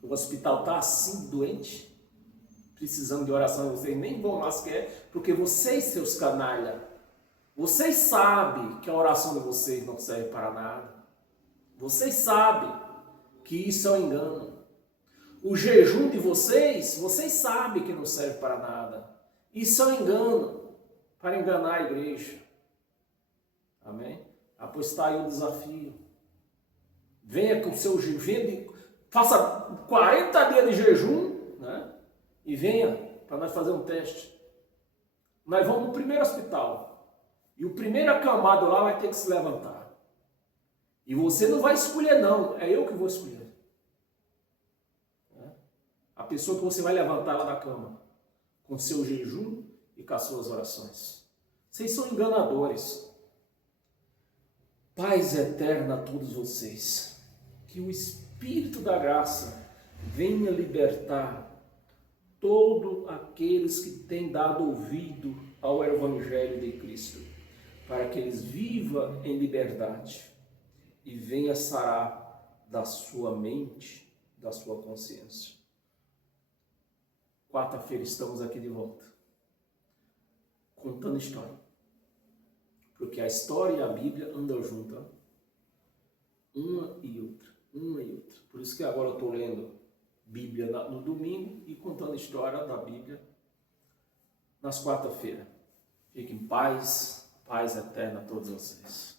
o hospital está assim, doente, precisando de oração, vocês nem vão lá sequer, porque vocês, seus canalha, vocês sabem que a oração de vocês não serve para nada. Vocês sabem que isso é um engano. O jejum de vocês sabem que não serve para nada. Isso é um engano, para enganar a igreja. Amém? Pois está aí o desafio. Venha com o seu jejum, faça 40 dias de jejum, né? E venha para nós fazer um teste. Nós vamos no primeiro hospital. E o primeiro acamado lá vai ter que se levantar. E você não vai escolher não, é eu que vou escolher. A pessoa que você vai levantar lá da cama, com seu jejum e com as suas orações. Vocês são enganadores. Paz eterna a todos vocês. Que o Espírito da graça venha libertar todos aqueles que têm dado ouvido ao Evangelho de Cristo, para que eles vivam em liberdade e venha sarar da sua mente, da sua consciência. Quarta-feira estamos aqui de volta, contando história, porque a história e a Bíblia andam juntas, uma e outra. Por isso que agora eu estou lendo Bíblia no domingo e contando história da Bíblia nas quarta-feiras. Fiquem em paz, paz eterna a todos vocês.